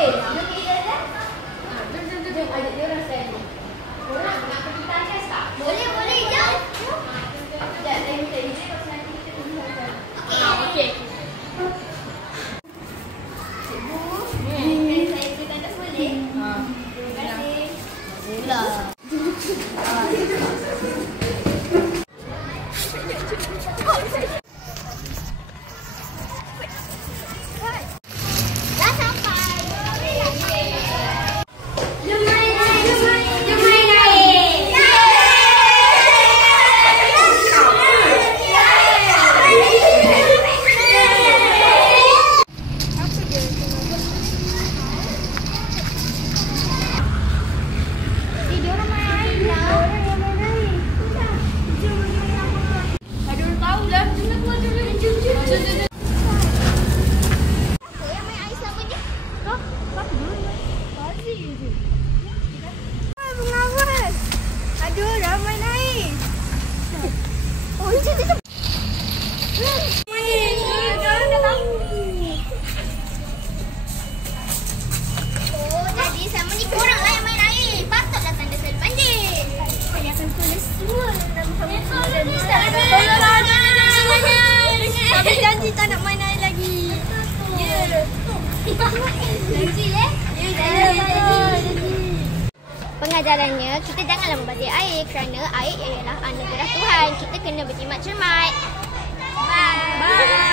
Jom pergi jalan. Jom ajak dia orang sekali. Korang nak pergi tandas tak? Boleh, jom. Sekejap, saya minta izin pasal nanti kita pergi jalan. Okey. Cikgu, saya pergi tandas boleh? Terima kasih. Pula. Aduh, dah main air. Oh, jom. Oh, jadi sama ni korang lah yang main air. Patutlah tanda selalu banjir. Saya akan tulis semua nama-nama. Tapi janji tak nak main air lagi. Ya. Janji ya? Janji. Pengajarannya, kita janganlah membazir air kerana air ialah anugerah Tuhan. Kita kena berjimat cermat. Bye.